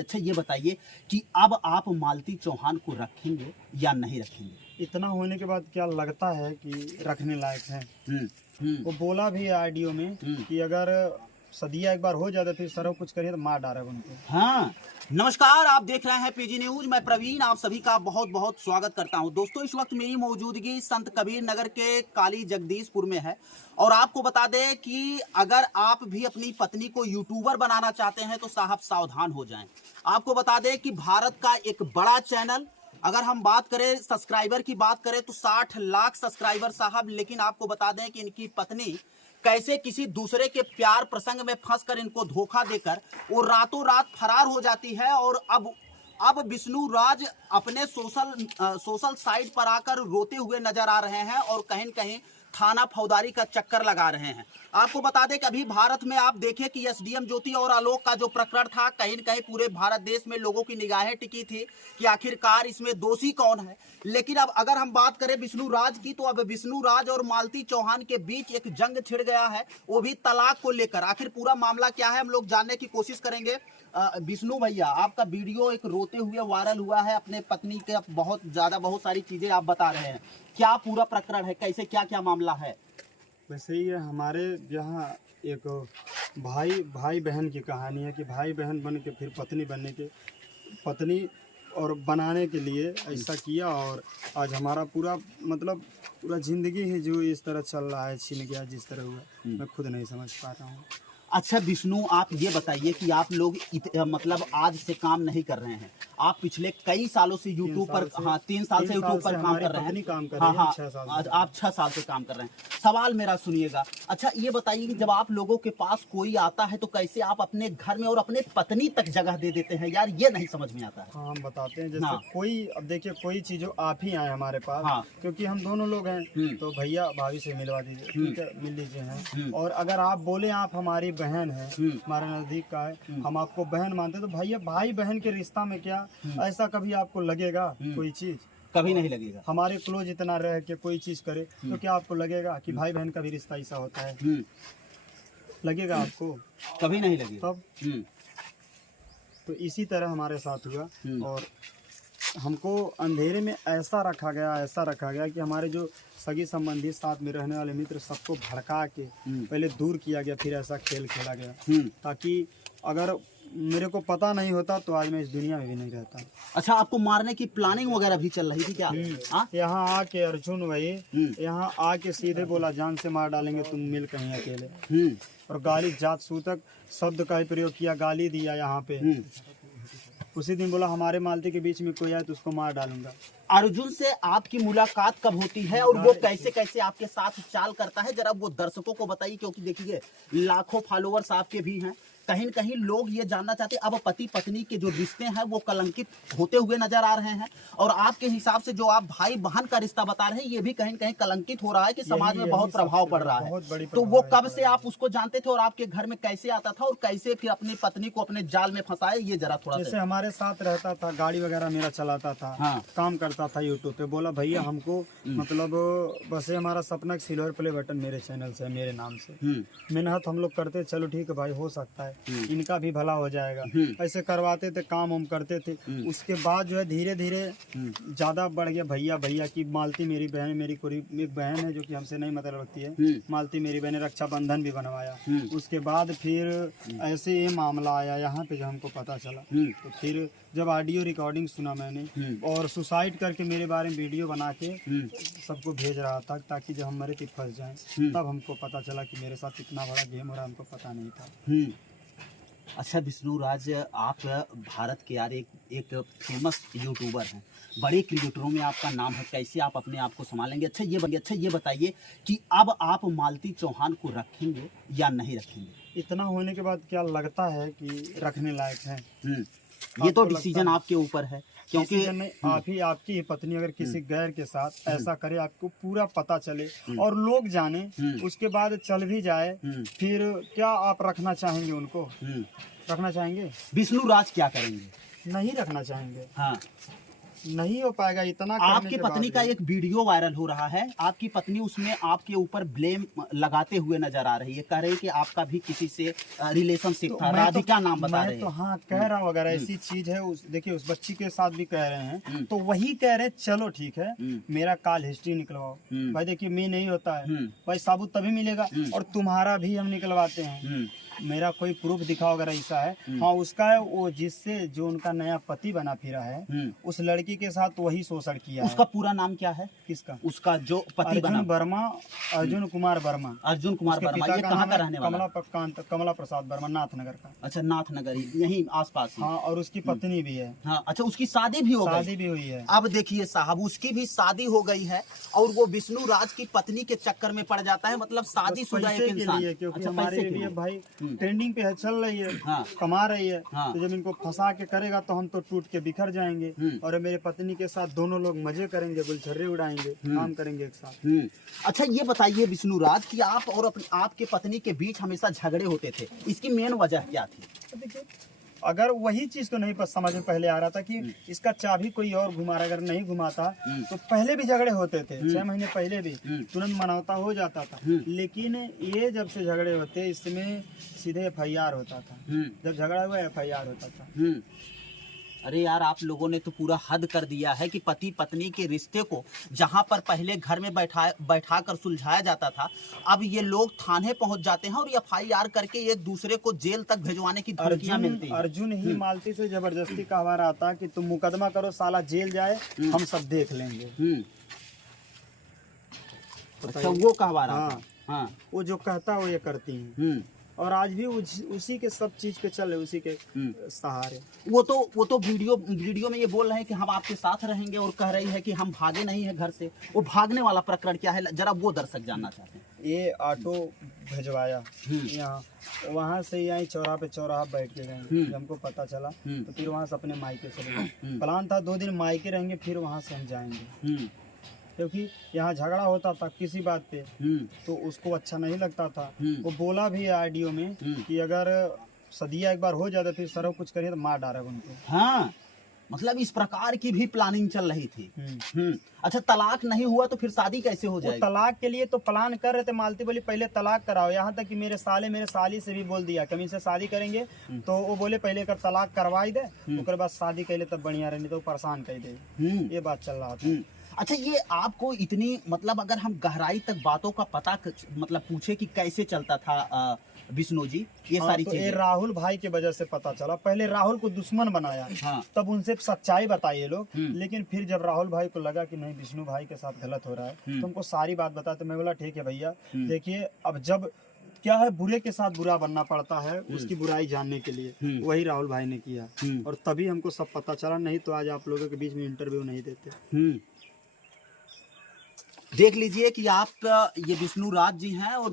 अच्छा ये बताइए कि अब आप मालती चौहान को रखेंगे या नहीं रखेंगे? इतना होने के बाद क्या लगता है कि रखने लायक है। वो बोला भी है ऑडियो में कि अगर सदिया एक बार हो जाता फिर सरव कुछ करिए तो मार डालेगा उनको। हाँ, नमस्कार, आप देख रहे हैं पीजी न्यूज। मैं प्रवीण आप सभी का बहुत बहुत स्वागत करता हूं। दोस्तों, इस वक्त मेरी मौजूदगी संत कबीर नगर के काली जगदीशपुर में है और आपको बता दें कि अगर आप भी अपनी पत्नी को यूट्यूबर बनाना चाहते हैं तो साहब सावधान हो जाएं। आपको बता दें कि भारत का एक बड़ा चैनल, अगर हम बात करें सब्सक्राइबर की बात करें तो 60 लाख सब्सक्राइबर साहब, लेकिन आपको बता दें कि इनकी पत्नी कैसे किसी दूसरे के प्यार प्रसंग में फंसकर इनको धोखा देकर वो रातों रात फरार हो जाती है। और अब विष्णु राज अपने सोशल साइट पर आकर रोते हुए नजर आ रहे हैं और कहीं न कहीं थाना फौजदारी का चक्कर लगा रहे हैं। आपको बता दें कि अभी भारत में आप देखें कि एसडीएम ज्योति और आलोक का जो प्रकरण था, कहीं न कहीं पूरे भारत देश में लोगों की निगाहें टिकी थी कि आखिरकार इसमें दोषी कौन है। लेकिन अब अगर हम बात करें विष्णु राज की, तो अब विष्णु राज और मालती चौहान के बीच एक जंग छिड़ गया है, वो भी तलाक को लेकर। आखिर पूरा मामला क्या है हम लोग जानने की कोशिश करेंगे। विष्णु भैया, आपका वीडियो एक रोते हुए वायरल हुआ है, अपने पत्नी के बहुत सारी चीजें आप बता रहे हैं। क्या पूरा प्रकरण है, कैसे क्या क्या मामला है? वैसे ही है, हमारे यहाँ एक भाई बहन की कहानी है कि भाई बहन बन के फिर पत्नी और बनाने के लिए ऐसा किया और आज हमारा पूरा पूरा जिंदगी ही जो इस तरह चल रहा है, छिन गया जिस तरह हुआ, मैं खुद नहीं समझ पा रहा हूँ। अच्छा विष्णु, आप ये बताइए कि आप लोग आज से काम नहीं कर रहे हैं, आप पिछले कई सालों से यूट्यूब पर 3 साल से यूट्यूब पर काम कर रहे हैं। हाँ, 6 साल आज आप 6 साल से काम कर रहे हैं। सवाल मेरा सुनिएगा। अच्छा ये बताइए कि जब आप लोगों के पास कोई आता है तो कैसे आप अपने घर में और अपने पत्नी तक जगह दे देते हैं? यार ये नहीं समझ में आता है। हाँ, हम बताते हैं। जैसे कोई, अब देखिए, कोई चीज आप ही आए हमारे पास, क्योंकि हम दोनों लोग हैं, तो भैया भाभी से मिलवा दीजिए, ठीक है, मिल लीजिए हैं। और अगर आप बोले आप हमारी बहन है, हमारे नजदीक का है, हम आपको बहन मानते, तो भैया भाई बहन के रिश्ता में क्या ऐसा कभी आपको लगेगा? कोई चीज कभी नहीं लगेगा। हमारे क्लोज इतना रह के कोई चीज करे तो क्या आपको लगेगा कि भाई बहन का भी रिश्ता ऐसा होता है? लगेगा आपको? कभी नहीं लगेगा। तब तो इसी तरह हमारे साथ हुआ और हमको अंधेरे में ऐसा रखा गया कि हमारे जो सगी संबंधी, साथ में रहने वाले मित्र, सबको भड़का के पहले दूर किया गया, फिर ऐसा खेल खेला गया ताकि अगर मेरे को पता नहीं होता तो आज मैं इस दुनिया में भी नहीं रहता। अच्छा, आपको मारने की प्लानिंग वगैरह भी चल रही थी क्या? यहाँ आके अर्जुन भाई यहाँ आके सीधे बोला जान से मार डालेंगे तुम मिल कहीं अकेले, और गाली जात सूतक शब्द का ही प्रयोग किया, गाली दिया यहाँ पे। उसी दिन बोला हमारे मालती के बीच में कोई आए तो उसको मार डालूंगा। अर्जुन से आपकी मुलाकात कब होती है और वो कैसे कैसे आपके साथ चाल करता है, जरा वो दर्शकों को बताइए, क्योंकि देखिए लाखों फॉलोअर्स आपके भी हैं। कहीं न कहीं लोग ये जानना चाहते हैं, अब पति पत्नी के जो रिश्ते हैं वो कलंकित होते हुए नजर आ रहे हैं, और आपके हिसाब से जो आप भाई बहन का रिश्ता बता रहे हैं ये भी कहीं न कहीं कलंकित हो रहा है कि समाज में बहुत प्रभाव पड़ रहा है। तो वो कब से आप उसको जानते थे और आपके घर में कैसे आता था और कैसे फिर अपनी पत्नी को अपने जाल में फंसाए, ये जरा थोड़ा। जैसे हमारे साथ रहता था, गाड़ी वगैरह मेरा चलाता था, काम करता था यूट्यूब पे, बोला भैया हमको बस हमारा सपना सिल्वर प्ले बटन मेरे चैनल से, मेरे नाम से मेहनत हम लोग करते, चलो ठीक है भाई, हो सकता है इनका भी भला हो जाएगा, ऐसे करवाते थे, काम हम करते थे। उसके बाद जो है धीरे धीरे ज्यादा बढ़ गया। भैया की मालती मेरी बहन, मेरी एक बहन है जो कि हमसे नहीं मतलब रखती है, मालती मेरी बहन, रक्षाबंधन भी बनवाया। उसके बाद फिर ऐसे ये मामला आया यहाँ पे, जो हमको पता चला, तो फिर जब ऑडियो रिकॉर्डिंग सुना मैंने और सुसाइड करके मेरे बारे में वीडियो बना के सबको भेज रहा था ताकि जब हम मरे तो फंस जाएं, तब हमको पता चला कि मेरे साथ इतना बड़ा गेम हो रहा है, हमको पता नहीं था। अच्छा विष्णु राज, आप भारत के यार एक फेमस यूट्यूबर हैं, बड़े क्रिएटरों में आपका नाम है, कैसे आप अपने आप को संभालेंगे? अच्छा ये बताइए कि अब आप मालती चौहान को रखेंगे या नहीं रखेंगे? इतना होने के बाद क्या लगता है कि रखने लायक है? ये तो डिसीजन आपके ऊपर है, क्योंकि आपकी ही पत्नी अगर किसी गैर के साथ ऐसा करे, आपको पूरा पता चले और लोग जाने, उसके बाद चल भी जाए, फिर क्या आप रखना चाहेंगे उनको? रखना चाहेंगे? विष्णु राज क्या करेंगे? नहीं रखना चाहेंगे। हाँ, नहीं हो पाएगा इतना करने आपकी के पत्नी बाद का भी। एक वीडियो वायरल हो रहा है, आपकी पत्नी उसमें आपके ऊपर ब्लेम लगाते हुए नजर आ रही है, कह रही है कि आपका भी किसी से रिलेशनशिप तो था, मैं राधिका नाम बता मैं रहे तो हैं। हाँ कह रहा हूँ, अगर ऐसी चीज है देखिए उस बच्ची के साथ भी कह रहे हैं तो वही कह रहे हैं, चलो ठीक है मेरा कॉल हिस्ट्री निकलवाओ। भाई देखिए मैं नहीं होता है भाई, साबुत तभी मिलेगा और तुम्हारा भी हम निकलवाते हैं। मेरा कोई प्रूफ दिखाओ अगर ऐसा है। हाँ उसका है, वो जिससे जो उनका नया पति बना फिरा है उस लड़की के साथ वही शोषण किया उसका है। पूरा नाम क्या है? किसका? उसका जो पति बना, अर्जुन वर्मा, अर्जुन कुमार वर्मा। अर्जुन कुमार उसके वर्मा। पिता ये का कहाँ नाम का है रहने वाला? कमला प्रसाद वर्मा, नाथनगर का। अच्छा, नाथनगर, यहीं आसपास ही। हाँ और उसकी पत्नी भी है। हाँ अच्छा, उसकी शादी भी हो गई? शादी भी हुई है। अब देखिए साहब, उसकी भी शादी हो गई है और वो विष्णु राज की पत्नी के चक्कर में पड़ जाता है, मतलब शादीशुदा एक इंसान। क्योंकि अच्छा, हमारे पैसे के लिए लिए। भाई ट्रेंडिंग पे है, चल रही है, हाँ। कमा रही है। हाँ। तो जब इनको फंसा के करेगा तो हम तो टूट के बिखर जाएंगे। और मेरे पत्नी के साथ दोनों लोग मजे करेंगे, गुलछर्रे उड़ाएंगे, काम करेंगे एक साथ। अच्छा ये बताइए विष्णु राज कि आप और आपके पत्नी के बीच हमेशा झगड़े होते थे, इसकी मेन वजह क्या थी? तो देखिए अगर वही चीज तो नहीं समझ में पहले आ रहा था कि इसका चाबी कोई और घुमा रहा, अगर नहीं घुमाता तो पहले भी झगड़े होते थे, 6 महीने पहले भी तुरंत मनौता हो जाता था। लेकिन ये जब से झगड़े होते इसमें सीधे FIR होता था। जब झगड़ा हुआ FIR होता था। अरे यार, आप लोगों ने तो पूरा हद कर दिया है कि पति पत्नी के रिश्ते को जहां पर पहले घर में बैठा कर सुलझाया जाता था, अब ये लोग थाने पहुंच जाते हैं और FIR करके एक दूसरे को जेल तक भिजवाने की धमकियां मिलती हैं। अर्जुन ही मालती से जबरदस्ती कहवा रहा था कि तुम मुकदमा करो, साला जेल जाए, हम सब देख लेंगे। अच्छा, वो कहवा रहा था। हाँ। हाँ। वो जो कहता वो ये करती हैं। और आज भी उसी के सब चीज पे चल रहे, उसी के सहारे। वो तो वीडियो में ये बोल रहे हैं कि हम आपके साथ रहेंगे और कह रही है कि हम भागे नहीं है घर से। वो भागने वाला प्रकरण क्या है, जरा वो दर्शक जानना चाहते हैं। ये ऑटो भिजवाया यहाँ, वहाँ से यहाँ चौराहा बैठ के गए। जब हमको पता चला तो फिर वहाँ से अपने मायके चले गए। प्लान था 2 दिन मायके रहेंगे, फिर वहाँ से हम जाएंगे, क्योंकि यहाँ झगड़ा होता था किसी बात पे तो उसको अच्छा नहीं लगता था। वो बोला भी ऑडियो में कि अगर सदिया एक बार हो जाए तो फिर सर कुछ करिए तो मार डालेगा उनको। हाँ, मतलब इस प्रकार की भी प्लानिंग चल रही थी। अच्छा, तलाक नहीं हुआ तो फिर शादी कैसे हो जाएगी? तलाक के लिए तो प्लान कर रहे थे। मालती बोली पहले तलाक कराओ, यहाँ तक कि मेरे साली से भी बोल दिया कमी से शादी करेंगे तो वो बोले पहले अगर तलाक करवाई दे उसके बाद शादी कर ले तब बढ़िया रहे, नहीं तो परेशान कर दे। ये बात चल रहा था। अच्छा, ये आपको इतनी, मतलब अगर हम गहराई तक बातों का पता मतलब पूछे कि कैसे चलता था विष्णु जी ये सारी तो चीजें? ये राहुल भाई की वजह से पता चला। पहले राहुल को दुश्मन बनाया, तब उनसे सच्चाई बताई ये लोग। लेकिन फिर जब राहुल भाई को लगा कि नहीं विष्णु भाई के साथ गलत हो रहा है तो उनको सारी बात बता। तो मैं बोला ठीक है भैया, देखिए अब जब क्या है, बुरे के साथ बुरा बनना पड़ता है उसकी बुराई जानने के लिए। वही राहुल भाई ने किया और तभी हमको सब पता चला, नहीं तो आज आप लोगों के बीच में इंटरव्यू नहीं देते। देख लीजिए कि आप ये विष्णु राज जी हैं और